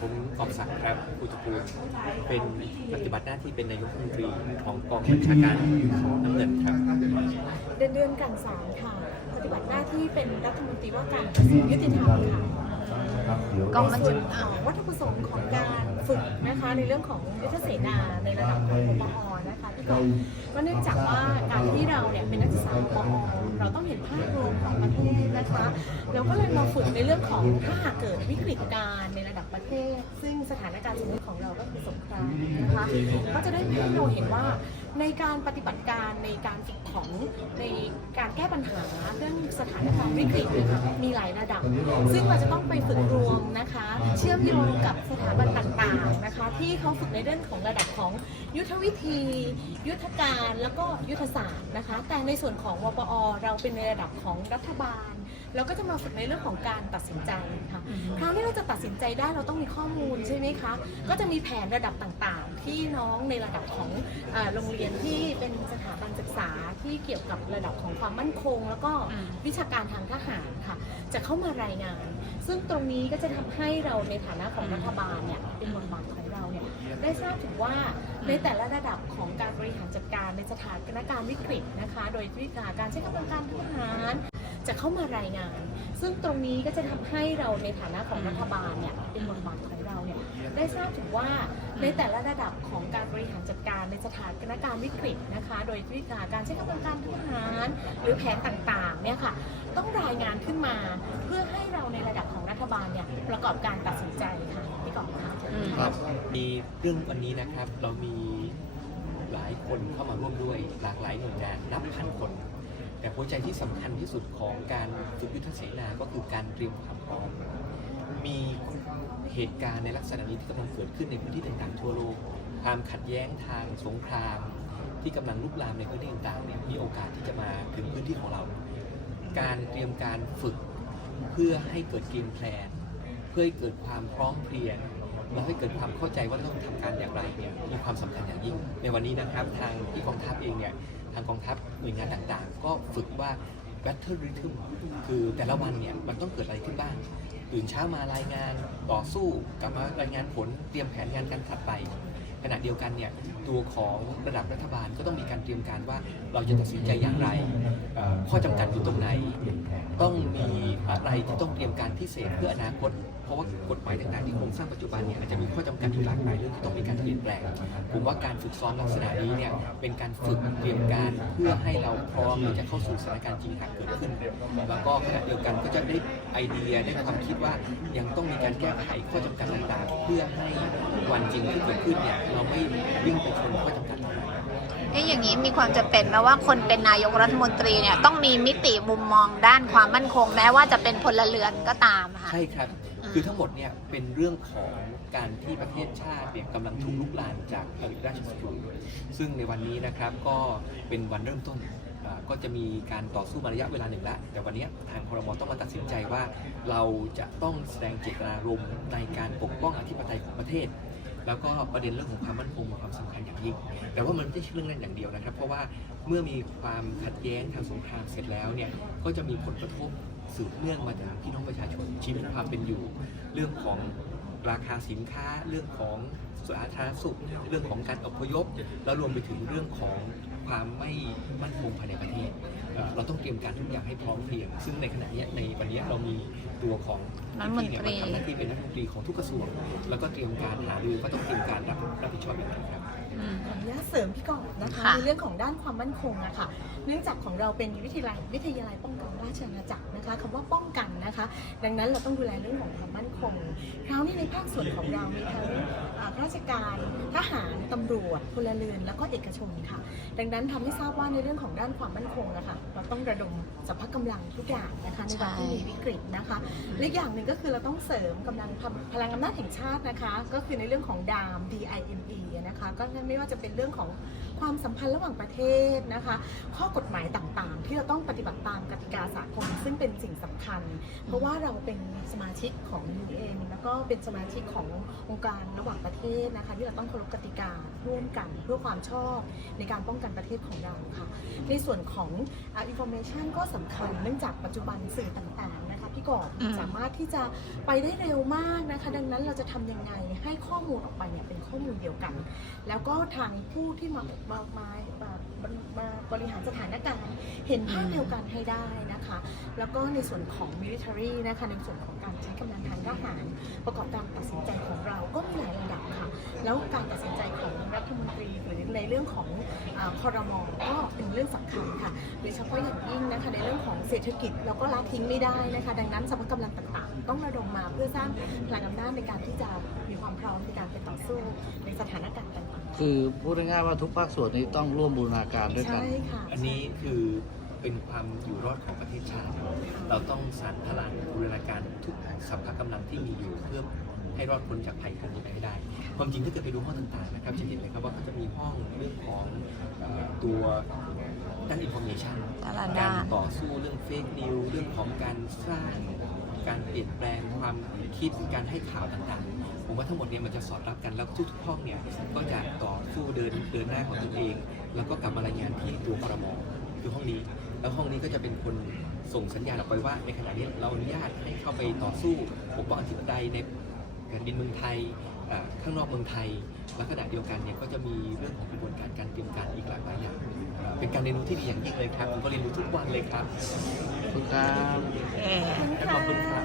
ผมกอบศักดิ์ครับอุตกูลเป็นปฏิบัติหน้าที่เป็นนายกรัฐมนตรีของกองบัญชาการน้ำเงินครับ เดือนเดือนกันสารค่ะ ปฏิบัติหน้าที่เป็นรัฐมนตรีว่าการกระทรวงยุติธรรมค่ะกองบัญในส่ชาวนของวัตถุประสงค์ของการฝึกนะคะในเรื่องของยุทธเสนาในระดับของปปอนะคะพี่กองก็เนื่องจากว่าการที่เราเนี่ยเป็นนักศึกษาปปอเรา ต้องเห็นภาพรวมของประเทศนะคะเราก็เลยมาฝึกในเรื่องของถ้าหากเกิดวิกฤตการณ์ในระดับประเทศ ซึ่งสถานการณ์สมมติของเราก็คือสงครามนะคะก็จะได้ให้เราเห็นว่า ในการปฏิบัติการในการฝึกของในการแก้ปัญหาเรื่องสถานการณ์วิกฤตนะคะมีหลายระดับ ซึ่งเราจะต้องไปฝึกรวมนะคะ เชื่อมโยงกับสถาบันต่างๆนะคะ ที่เขาฝึกในเรื่องของระดับของยุทธวิธี ยุทธการแล้วก็ยุทธศาสตร์นะคะ แต่ในส่วนของวปอเราเป็นในระดับของรัฐบาล เราก็จะมาฝึกในเรื่องของการตัดสินใจค่ะคราวนี้เราจะตัดสินใจได้เราต้องมีข้อมูลใช่ไหมคะก็จะมีแผนระดับต่างๆ ที่น้องในระดับของเอ่อโรงเรียนที่เป็นสถาบันศึกษาที่เกี่ยวกับระดับของความมั่นคง แล้วก็วิชาการทางทหารค่ะ จะเข้ามารายงาน ซึ่งตรงนี้ก็จะทำให้เราในฐานะของรัฐบาลเนี่ยเป็นบทบาทของเราเนี่ยได้ทราบถึงว่าในแต่ละระดับของการบริหารจัดการในสถานการณ์วิกฤตนะคะ โดยวิธีการใช้กำลังการทหาร จะเข้ามารายงาน ซึ่งตรงนี้ก็จะทำให้เราในฐานะของรัฐบาลเนี่ยเป็นบทบาทของเราเนี่ยได้ทราบถึงว่าในแต่ละระดับของการบริหารจัดการในสถานการณ์วิกฤตนะคะ โดยวิธีการใช้กำลังการทหารหรือแผนต่างๆเนี่ยค่ะต้องรายงานขึ้นมาเพื่อให้เราในระดับของรัฐบาลเนี่ยประกอบการตัดสินใจค่ะพี่กอบค่ะครับมีเรื่องวันนี้นะครับเรามีหลายคนเข้ามาร่วมด้วยหลากหลายหน่วยงานนับพันคน แต่หัวใจที่สำคัญที่สุดของการฝึกยุทธเสนาก็คือการเตรียมความพร้อม มีเหตุการณ์ในลักษณะนี้ที่กำลังเกิดขึ้นในพื้นที่ต่างๆทั่วโลก ความขัดแย้งทางสงคราม ที่กำลังลุกลามในพื้นที่ต่างๆเนี่ยมีโอกาสที่จะมาถึงพื้นที่ของเรา การเตรียมการฝึกเพื่อให้เกิดเกมแพลนเพื่อให้เกิดความพร้อมเพรียงและให้เกิดความเข้าใจว่าต้องทำการอย่างไรเนี่ยมีความสำคัญอย่างยิ่ง ในวันนี้นะครับทางที่กองทัพเองเนี่ย ทางกองทัพหน่วยงานต่างๆ ก็ฝึกว่า battle rhythm คือแต่ละวันเนี่ยมันต้องเกิดอะไรขึ้นบ้างตื่นเช้ามารายงานต่อสู้กลับมารายงานผลเตรียมแผนงานการถัดไป ขณะเดียวกันเนี่ยตัวของระดับรัฐบาลก็ต้องมีการเตรียมการว่าเราจะตัดสินใจอย่างไร ข้อจำกัดอยู่ตรงไหน ต้องมีอะไรที่ต้องเตรียมการพิเศษเพื่ออนาคต ราะว่ากฎหมายต่างๆที่โครงสร้างปัจจุบันเนี่ยอาจจะมีข้อจำกัดอยู่หลากหลายเรื่องที่ต้องมีการเปลี่ยนแปลงผมว่าการฝึกซ้อมลักษณะนี้เนี่ยเป็นการฝึกเตรียมการเพื่อให้เราพร้อมที่จะเข้าสู่สถานการณ์จริงหากเกิดขึ้น แล้วก็ขณะเดียวกันก็จะได้ไอเดียได้ความคิดว่ายังต้องมีการแก้ไขข้อจำกัดต่างๆ เพื่อให้วันจริงที่เกิดขึ้นเนี่ยเราไม่วิ่งไปชนข้อจำกัดเหล่านั้น เอ๊ะอย่างนี้มีความจะเป็นไหมว่าคนเป็นนายกรัฐมนตรีเนี่ยต้องมีมิติมุมมองด้านความมั่นคง แม้ว่าจะเป็นพลเรือนก็ตามอะค่ะ ใช่ครับ คือทั้งหมดเนี่ยเป็นเรื่องของการที่ประเทศชาติเนี่ยกำลังถูกลุกลานจากอริราชศัตรูซึ่งในวันนี้นะครับก็เป็นวันเริ่มต้นก็จะมีการต่อสู้มาระยะเวลาหนึ่งแล้วแต่วันนี้ทางครมต้องมาตัดสินใจว่า เราจะต้องแสดงเจตนารมณ์ในการปกป้องอธิปไตยของประเทศ แล้วก็ประเด็นเรื่องของความมั่นคงมีความสำคัญอย่างยิ่ง แต่ว่ามันไม่ใช่เรื่องนั้นอย่างเดียวนะครับ เพราะว่าเมื่อมีความขัดแย้งทางสงครามเสร็จแล้วเนี่ยก็จะมีผลกระทบสืบเนื่องมาจากพี่น้องประชาชนชีวิตความเป็นอยู่ เรื่องของ ราคาสินค้าเรื่องของสาธารณสุขเรื่องของการอพยพ แล้วรวมไปถึงเรื่องของความไม่มั่นคงภายในประเทศเอ่อเราต้องเตรียมการทุกอย่างให้พร้อมเพรียง ซึ่งในขณะเนี้ยในวันนี้เรามีตัวของรัฐมนตรีที่เนี่ยมาทำหน้าที่เป็นรัฐมนตรีของทุกกระทรวง แล้วก็เตรียมการหารือว่าต้องเตรียมการรับรับผิดชอบอย่างไรครับอืม ขออนุญาตเสริมพี่กอบนะคะค่ะในเรื่องของด้านความมั่นคงนะคะเนื่องจากของเราเป็นวิทยาลัยวิทยาลัยป้องกันราชอาณาจักรนะคะคำว่าป้องกันนะคะ ดังนั้นเราต้องดูแลเรื่องของความมั่นคง คราวนี้ในภาคส่วนของเรามีทั้งอ่าข้าราชการทหารตำรวจพลเรือนแล้วก็เอกชนค่ะ ดังนั้นทำให้ทราบว่าในเรื่องของด้านความมั่นคงนะคะเราต้องระดมสรรพกำลังทุกอย่างนะคะในวันที่มีวิกฤตนะคะ และอีกอย่างหนึ่งก็คือเราต้องเสริมกำลังพลังอำนาจแห่งชาตินะคะ ก็คือในเรื่องของดาม DIME นะคะก็ไม่ว่าจะเป็นเรื่องของความสัมพันธ์ระหว่างประเทศนะคะ ข้อกฎหมายต่างๆ ที่เราต้องปฏิบัติตามกติกาสากลซึ่งเป็นสิ่งสำคัญ เพราะว่าเราเป็นสมาชิกของ UN แล้วก็เป็นสมาชิกขององค์การระหว่างประเทศนะคะ ที่เราต้องเคารพกติการ่วมกันเพื่อความชอบในการป้องกันประเทศของเราค่ะ ในส่วนของอินโฟเมชันก็สำคัญเนื่องจากปัจจุบันสื่อต่างๆนะคะพี่กอบอืมสามารถที่จะไปได้เร็วมากนะคะ ดังนั้นเราจะทำยังไงให้ข้อมูลออกไปเนี่ยเป็นข้อมูลเดียวกัน แล้วก็็ทางผู้ที่มามามามามามาบริหารสถานการณ์ เห็นภาพเดียวกันให้ได้นะคะ แล้วก็ในส่วนของ military นะคะในส่วนของการใช้กำลังทางทหาร ประกอบการตัดสินใจของเราก็มีหลายระดับค่ะ แล้วการตัดสินใจของรัฐมนตรีหรือในเรื่องของอคอรมอก็เป็นเรื่องสำคัญค่ะโดยเฉพาะอย่างยิ่งนะคะในเรื่องของเศรษฐกิจเราก็ละทิ้งไม่ได้นะคะ ดังนั้นสรรพกำลังต่างๆ ต้องระดมมาเพื่อสร้างพลังอำนาจในการที่จะมีความพร้อมในการไปต่อสู้ในสถานการณ์ต่าง คือพูดง่ายๆว่าทุกภาคส่วนนี้ต้องร่วมบูรณาการด้วยๆกันใช่ค่ะอันนี้คือเป็นความอยู่รอดของประเทศชาติ เราต้องสานพลังบูรณาการทุกสัพพะกำลังที่มีอยู่เพื่อให้รอดพ้นจากภัยครั้งนี้ไปให้ได้ ความจริงถ้าเกิดไปดูห้องต่างๆนะครับ จะเห็นเลยครับว่าเขาจะมีห้องเรื่องของเอ่อตัวด้านอินโฟเมชันแต่ละกาด้ารนต่อสู้เรื่องเฟกนิวเรื่องของการสร้าง การเปลี่ยนแปลงความคิดการให้ข่าวต่างๆ ผมว่าทั้งหมดเนี่ยมันจะสอดรับกันแล้วทุกๆห้องเนี่ยก็จะต่อสู้เดินเดินหน้าของตัวเอง แล้วก็กลับมารายงานที่ตัวครมคือห้องนี้ แล้วห้องนี้ก็จะเป็นคนส่งสัญญาณออกไปว่าในขณะนี้เราอนุญาตให้เข้าไปต่อสู้ปกป้องอธิปไตยในแผ่นดินเมืองไทย อ่าข้างนอกเมืองไทยและขณะเดียวกันเนี่ยก็จะมีเรื่องของกระบวนการการเตรียมการอีกหลากหลายอย่างอ่าเป็นการเรียนรู้ที่ดีอย่างยิ่งเลยครับผมก็เรียนรู้ทุกวันเลยครับทุกครับเอ่อขอบคุณครับ